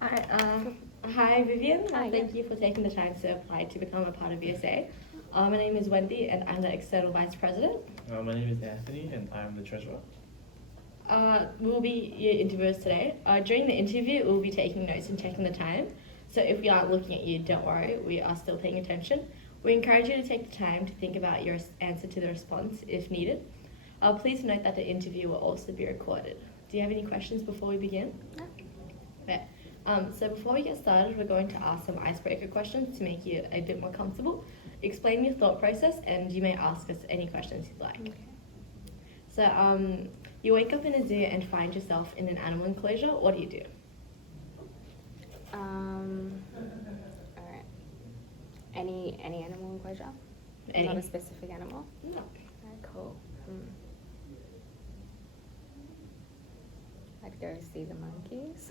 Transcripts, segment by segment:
Hi, Vivian. Hi, Thank you for taking the time to apply to become a part of VSA. My name is Wendy, and I'm the External Vice President. My name is Anthony, and I'm the treasurer. We'll be your interviewers today. During the interview, we'll be taking notes and checking the time. So if we aren't looking at you, don't worry, we are still paying attention. We encourage you to take the time to think about your answer to the response if needed. Please note that the interview will also be recorded. Do you have any questions before we begin? No. Okay. So before we get started, we're going to ask some icebreaker questions to make you a bit more comfortable. Explain your thought process, and you may ask us any questions you'd like. Okay. So you wake up in a zoo and find yourself in an animal enclosure. What do you do? All right. Any animal enclosure? Any? Not a specific animal? No. Alright, cool. I'd go see the monkeys.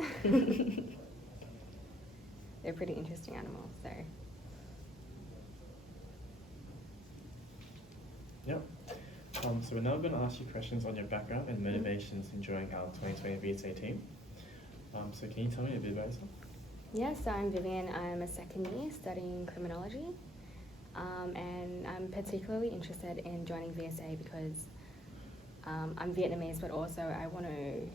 They're pretty interesting animals, so. Yep. So we're now going to ask you questions on your background and motivations in joining our 2020 VSA team. So can you tell me a bit about yourself? Yes, I'm Vivian. I'm a second year studying criminology, and I'm particularly interested in joining VSA because I'm Vietnamese, but also I want to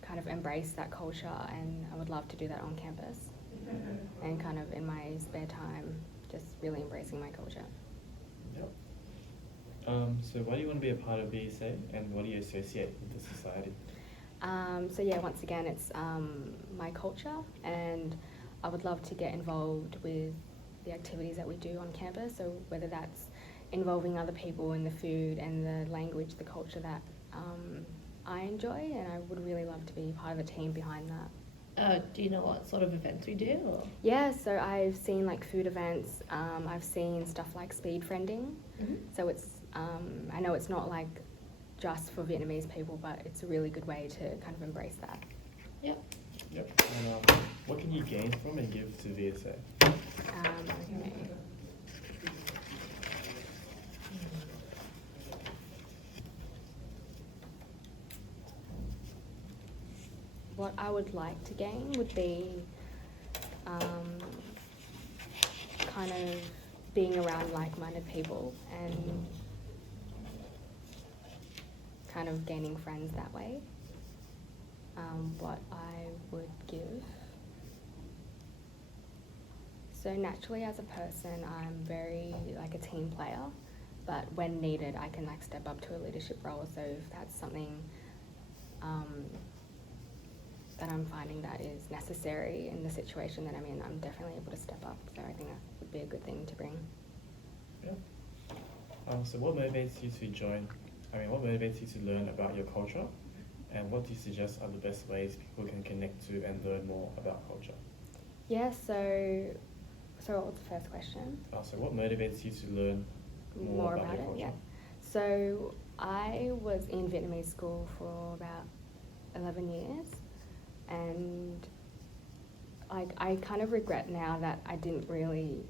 kind of embrace that culture, and I would love to do that on campus, and kind of in my spare time, just really embracing my culture. Yep. So why do you want to be a part of VSA, and what do you associate with the society? So yeah, once again, it's my culture, and I would love to get involved with the activities that we do on campus. So whether that's involving other people in the food and the language, the culture that I enjoy, and I would really love to be part of the team behind that. Do you know what sort of events we do? Or? Yeah, so I've seen like food events. I've seen stuff like speed friending. Mm-hmm. So it's I know it's not like just for Vietnamese people, but it's a really good way to kind of embrace that. Yep. Yep. And what can you gain from and give to VSA? Okay. What I would like to gain would be kind of being around like-minded people and kind of gaining friends that way. What I would give. So naturally as a person, I'm very like a team player, but when needed, I can like step up to a leadership role. So if that's something that I'm finding that is necessary in the situation that I'm in, I'm definitely able to step up. So I think that would be a good thing to bring. Yeah. So what motivates you to join? What motivates you to learn about your culture? And what do you suggest are the best ways people can connect to and learn more about culture? Yeah, so what was the first question? So what motivates you to learn more about your culture? Yeah. So I was in Vietnamese school for about 11 years, and I kind of regret now that I didn't really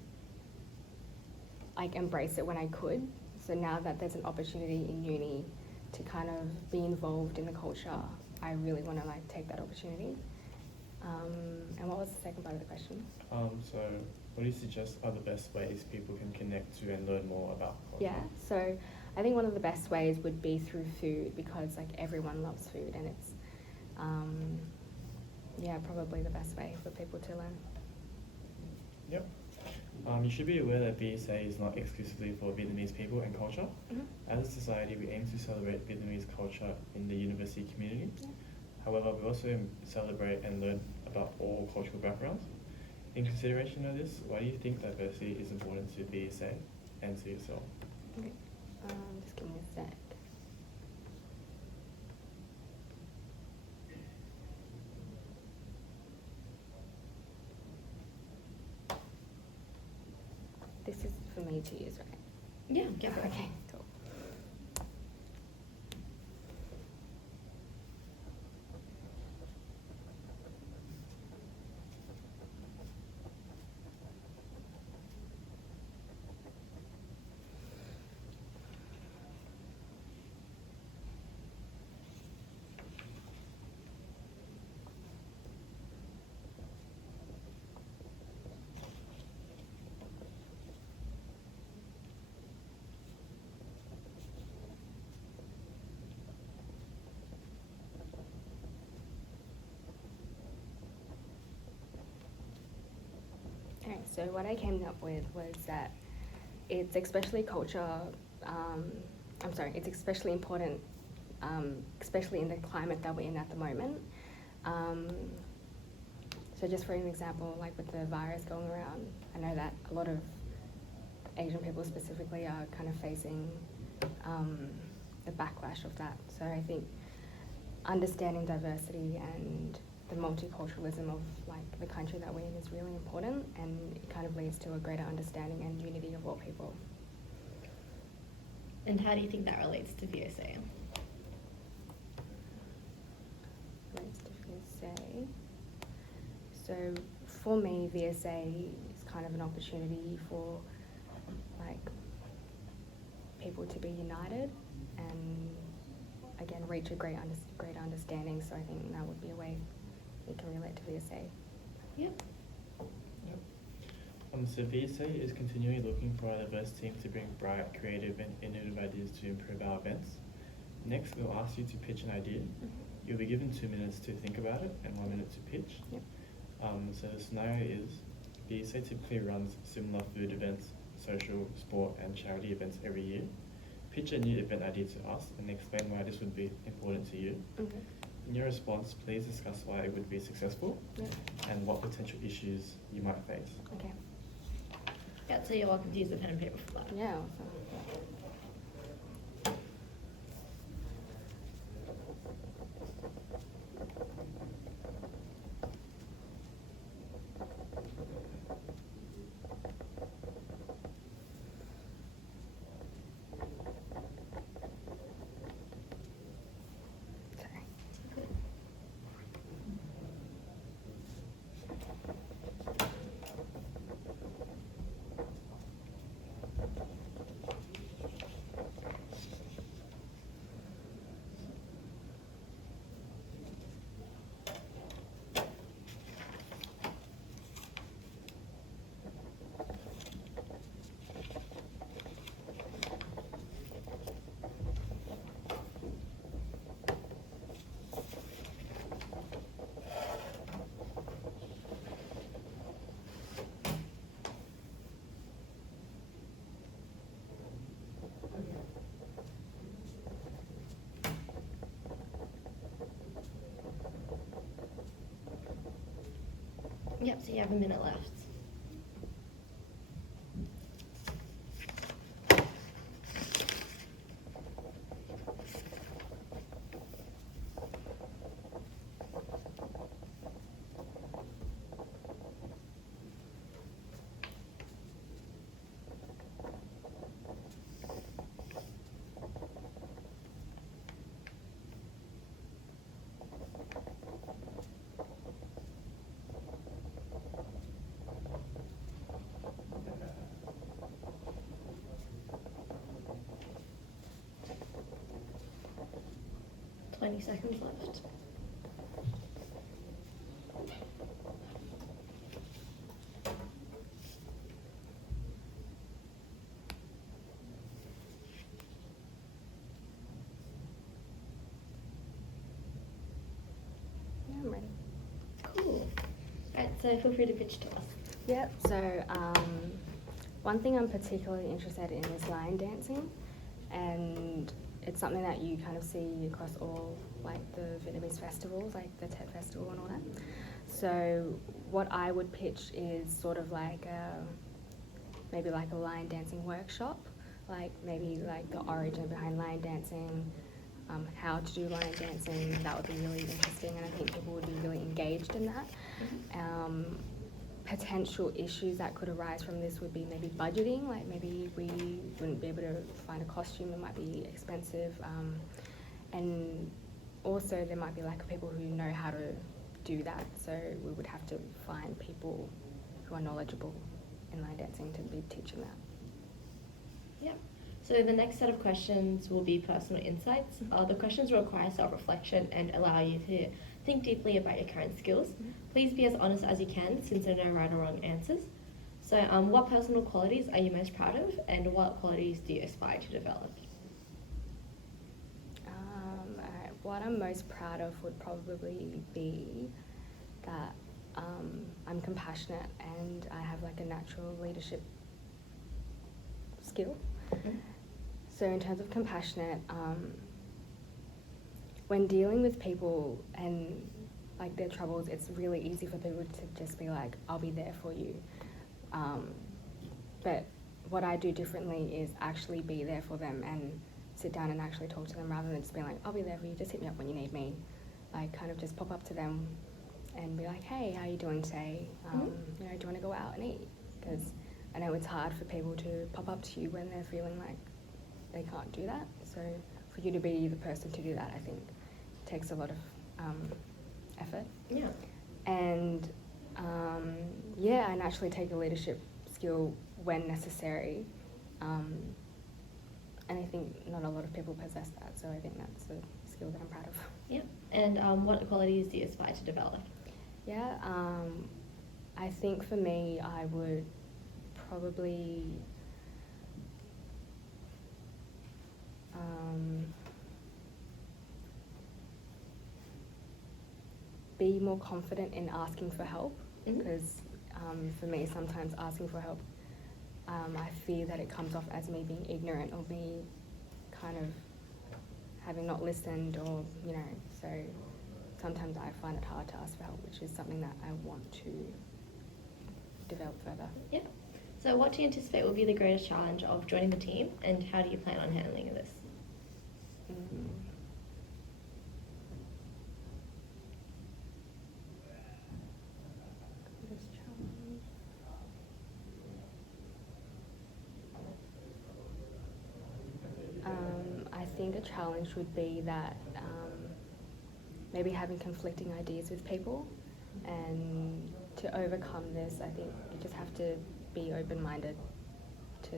like embrace it when I could. So now that there's an opportunity in uni to kind of be involved in the culture, I really want to like take that opportunity. And what was the second part of the question? So what do you suggest are the best ways people can connect to and learn more about culture? Yeah, so I think one of the best ways would be through food, because like everyone loves food, and it's probably the best way for people to learn. Yep. You should be aware that VSA is not exclusively for Vietnamese people and culture. Mm-hmm. As a society, we aim to celebrate Vietnamese culture in the university community. Yeah. However, we also celebrate and learn about all cultural backgrounds. In consideration of this, why do you think diversity is important to VSA and to yourself? Okay. Just give me a sec. This is for me to use, right? Yeah, get it. Okay, cool. So what I came up with was that it's especially it's especially important, especially in the climate that we're in at the moment. So just for an example, like with the virus going around, I know that a lot of Asian people specifically are kind of facing the backlash of that. So I think understanding diversity and the multiculturalism of like the country that we're in is really important, and it kind of leads to a greater understanding and unity of all people. And how do you think that relates to VSA? Relates to VSA. So for me, VSA is kind of an opportunity for like people to be united and again reach a great understanding. So I think that would be a way we can relate to VSA. Yep. So VSA is continually looking for a diverse team to bring bright, creative and innovative ideas to improve our events. Next, we'll ask you to pitch an idea. You'll be given 2 minutes to think about it and 1 minute to pitch. Yep. So the scenario is, VSA typically runs similar food events, social, sport and charity events every year. Pitch a new event idea to us and explain why this would be important to you. Okay. In your response, please discuss why it would be successful Yep. and what potential issues you might face. Okay. Yeah, so you're welcome to use the pen and paper for that. Yeah. Awesome. 20. Yep, so you have a minute left. Twenty seconds left. Yeah, I'm ready. Cool. Alright, so feel free to pitch to us. Yep. So one thing I'm particularly interested in is line dancing, and it's something that you kind of see across all like the Vietnamese festivals, like the Tet Festival and all that. So what I would pitch is sort of like maybe like a line dancing workshop, like maybe like the origin behind line dancing, how to do line dancing. That would be really interesting, and I think people would be really engaged in that. Potential issues that could arise from this would be maybe budgeting, like maybe we wouldn't be able to find a costume that might be expensive, and also there might be like people who know how to do that, so we would have to find people who are knowledgeable in line dancing to be teaching that. Yeah. So the next set of questions will be personal insights. The questions require self-reflection and allow you to think deeply about your current skills. Please be as honest as you can, since there are no right or wrong answers. So what personal qualities are you most proud of, and what qualities do you aspire to develop? Alright, what I'm most proud of would probably be that I'm compassionate and I have like a natural leadership skill. So in terms of compassionate, when dealing with people and like their troubles, it's really easy for people to just be like, I'll be there for you. But what I do differently is actually be there for them and sit down and actually talk to them rather than just being like, I'll be there for you, just hit me up when you need me. Like kind of just pop up to them and be like, hey, how are you doing today? You know, do you want to go out and eat? Because I know it's hard for people to pop up to you when they're feeling like they can't do that. So for you to be the person to do that, I think takes a lot of effort. Yeah. And yeah, I naturally take a leadership skill when necessary. And I think not a lot of people possess that, so I think that's a skill that I'm proud of. Yeah. And what qualities do you aspire to develop? Yeah, I think for me, I would probably be more confident in asking for help, because for me, sometimes asking for help, I fear that it comes off as me being ignorant or me kind of having not listened, or, you know, so sometimes I find it hard to ask for help, which is something that I want to develop further. Yeah. So what do you anticipate will be the greatest challenge of joining the team, and how do you plan on handling this? Greatest challenge. I think a challenge would be that maybe having conflicting ideas with people, and to overcome this, I think you just have to be open-minded to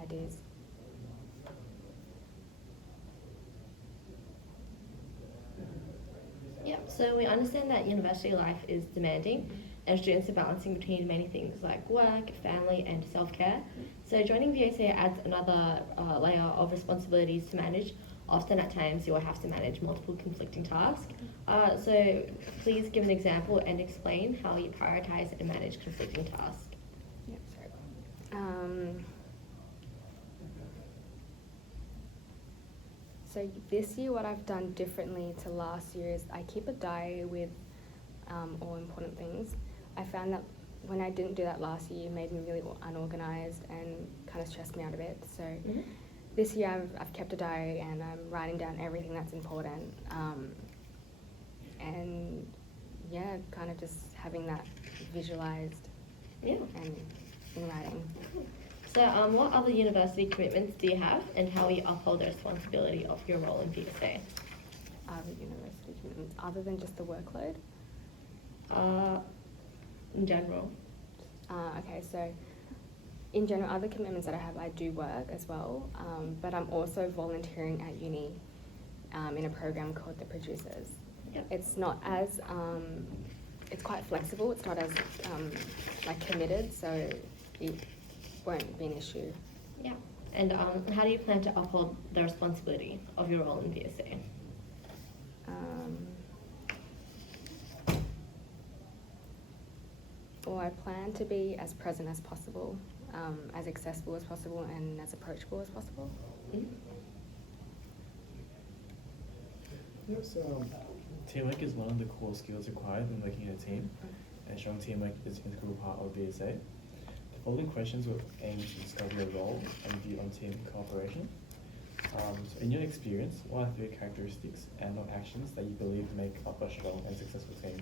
ideas. Yeah, so we understand that university life is demanding and students are balancing between many things like work, family and self-care. So joining VOC adds another layer of responsibilities to manage. Often at times you'll have to manage multiple conflicting tasks. So please give an example and explain how you prioritize and manage conflicting tasks. Yeah, sorry. So this year what I've done differently to last year is I keep a diary with all important things. I found that when I didn't do that last year, it made me really unorganized and kind of stressed me out a bit. So this year I've kept a diary and I'm writing down everything that's important. And yeah, kind of just having that visualized and in writing. So what other university commitments do you have, and how will you uphold the responsibility of your role in VSA? Other university commitments, other than just the workload? In general. Okay, so in general, other commitments that I have, I do work as well, but I'm also volunteering at uni in a program called The Producers. Yep. It's not as, it's quite flexible, it's not as like committed, so it won't be an issue. Yeah. And how do you plan to uphold the responsibility of your role in VSA? Well, I plan to be as present as possible, as accessible as possible, and as approachable as possible. Yes, teamwork is one of the core skills required when working in a team, and strong teamwork is an integral part of VSA. The following questions will aim to discover your role and view on team cooperation. So in your experience, what are 3 characteristics and or actions that you believe make up a strong and successful team?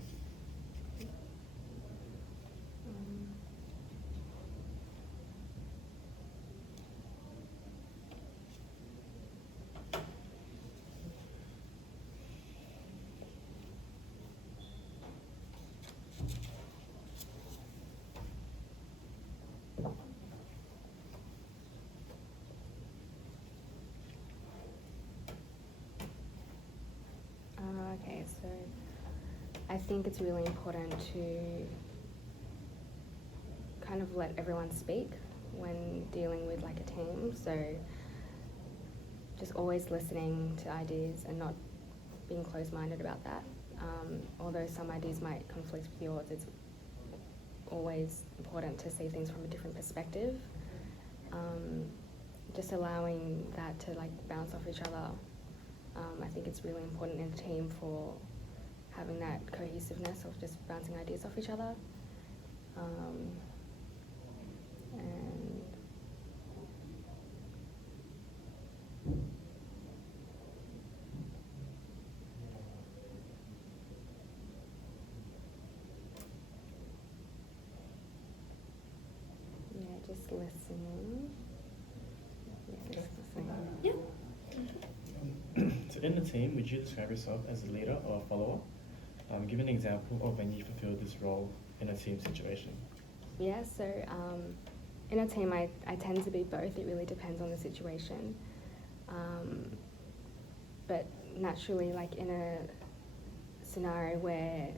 Okay, so I think it's really important to kind of let everyone speak when dealing with like a team. So just always listening to ideas and not being closed-minded about that. Although some ideas might conflict with yours, it's always important to see things from a different perspective. Just allowing that to like bounce off each other. I think it's really important in a team for having that cohesiveness of just bouncing ideas off each other. And yeah, just listening. Yeah, just listening. Yeah. So in the team, would you describe yourself as a leader or a follower? Give an example of when you fulfilled this role in a team situation. Yeah, so in a team, I tend to be both. It really depends on the situation. But naturally, like in a scenario where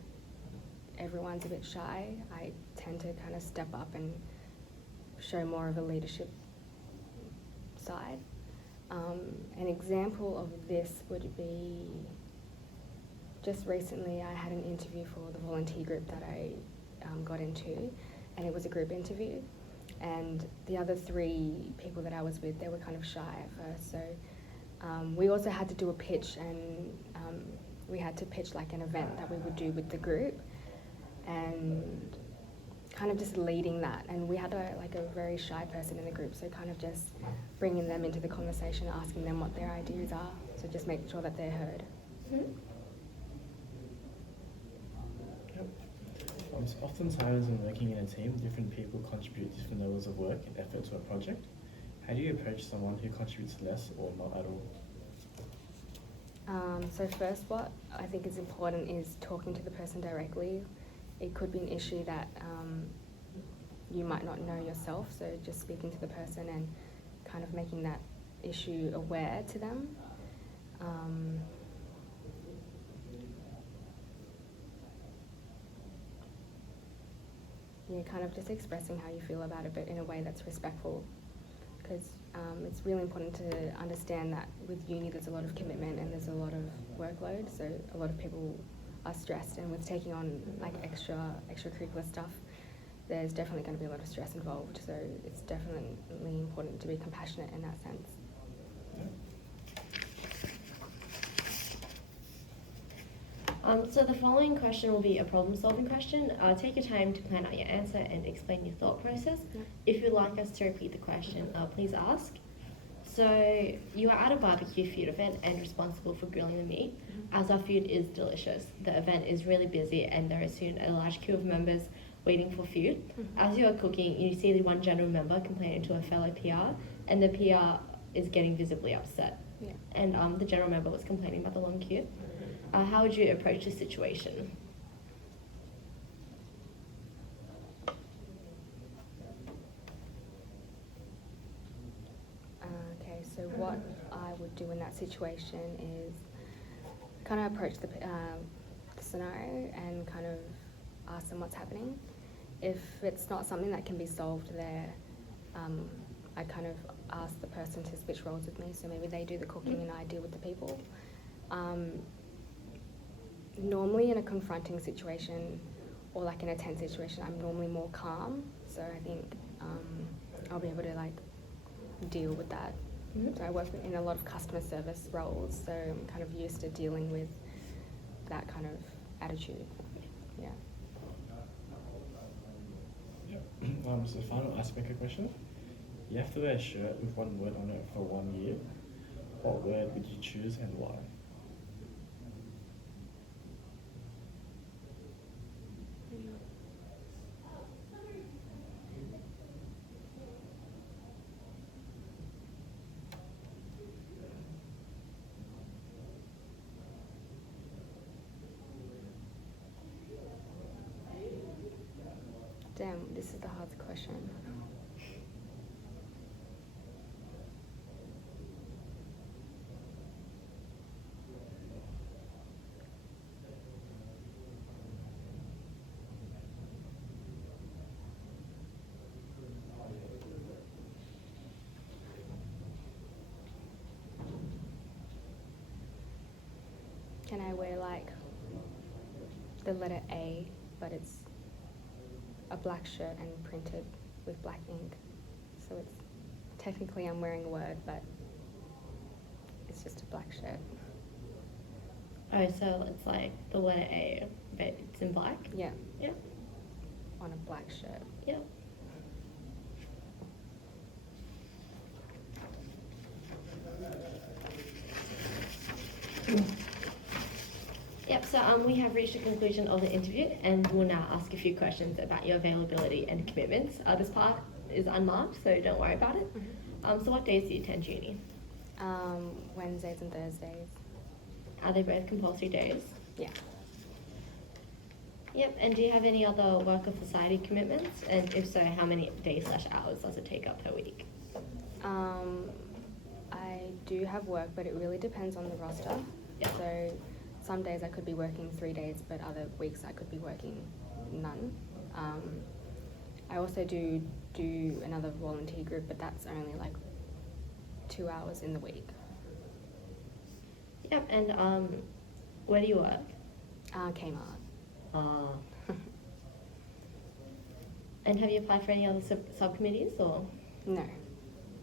everyone's a bit shy, I tend to kind of step up and show more of a leadership side. An example of this would be just recently I had an interview for the volunteer group that I got into, and it was a group interview. And the other 3 people that I was with, they were kind of shy at first. So we also had to do a pitch, and we had to pitch like an event that we would do with the group, and kind of just leading that. And we had a very shy person in the group, so kind of just bringing them into the conversation, asking them what their ideas are, so just making sure that they're heard. Mm-hmm. So oftentimes when working in a team, different people contribute different levels of work and effort to a project. How do you approach someone who contributes less or not at all? So first, what I think is important is talking to the person directly. It could be an issue that you might not know yourself, so just speaking to the person and kind of making that issue aware to them. Yeah, kind of just expressing how you feel about it, but in a way that's respectful. Because it's really important to understand that with uni there's a lot of commitment and there's a lot of workload, so a lot of people are stressed, and with taking on like extracurricular stuff, there's definitely going to be a lot of stress involved, so it's definitely important to be compassionate in that sense. So the following question will be a problem-solving question. Take your time to plan out your answer and explain your thought process. Yep. If you'd like us to repeat the question, please ask. So you are at a barbecue food event and responsible for grilling the meat. Mm-hmm. As our food is delicious, the event is really busy and there is soon a large queue of members waiting for food. Mm-hmm. As you are cooking, you see the one general member complaining to a fellow PR, and the PR is getting visibly upset. Yeah. And the general member was complaining about the long queue. How would you approach the situation? Okay, so what I would do in that situation is kind of approach the scenario and kind of ask them what's happening. If it's not something that can be solved there, I kind of ask the person to switch roles with me, so maybe they do the cooking and I deal with the people. Normally in a confronting situation or like in a tense situation, I'm normally more calm, so I think I'll be able to like deal with that. Mm-hmm. So I work in a lot of customer service roles, so I'm kind of used to dealing with that kind of attitude. Yeah. So the final icebreaker question. You have to wear a shirt with one word on it for 1 year. What word would you choose and why? Damn, this is the hard question. Can I wear like the letter A, but it's a black shirt and printed with black ink. So it's technically I'm wearing a word, but it's just a black shirt. Oh, so it's like the letter A, but it's in black? Yeah, Yeah. on a black shirt. Yeah. Yep, so we have reached the conclusion of the interview and we'll now ask a few questions about your availability and commitments. This part is unmarked, so don't worry about it. So what days do you attend uni? Wednesdays and Thursdays. Are they both compulsory days? Yeah. Yep, and do you have any other work or society commitments? And if so, how many days/hours does it take up per week? I do have work, but it really depends on the roster. Yeah. So some days I could be working 3 days, but other weeks I could be working none. I also do another volunteer group, but that's only like 2 hours in the week. Yep, and where do you work? Kmart. And have you applied for any other subcommittees or? No.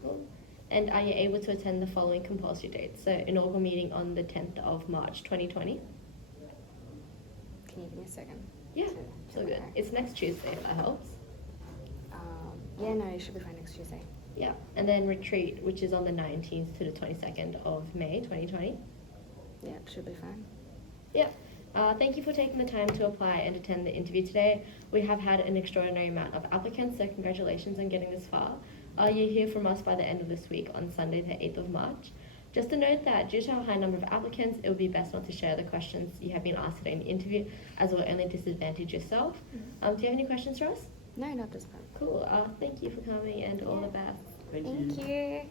Cool. And are you able to attend the following compulsory dates? So inaugural meeting on the 10th of March 2020. Can you give me a second? Yeah, to so good. prepare? It's next Tuesday, if that helps. Yeah, no, you should be fine next Tuesday. Yeah, and then retreat, which is on the 19th to the 22nd of May 2020. Yeah, it should be fine. Yeah. Thank you for taking the time to apply and attend the interview today. We have had an extraordinary amount of applicants, so congratulations on getting this far. You'll hear from us by the end of this week on Sunday, the 8th of March. Just a note that due to our high number of applicants, it would be best not to share the questions you have been asked today in the interview, as it will only disadvantage yourself. Do you have any questions for us? No, not this time. Cool. Thank you for coming and all the best. Thank you.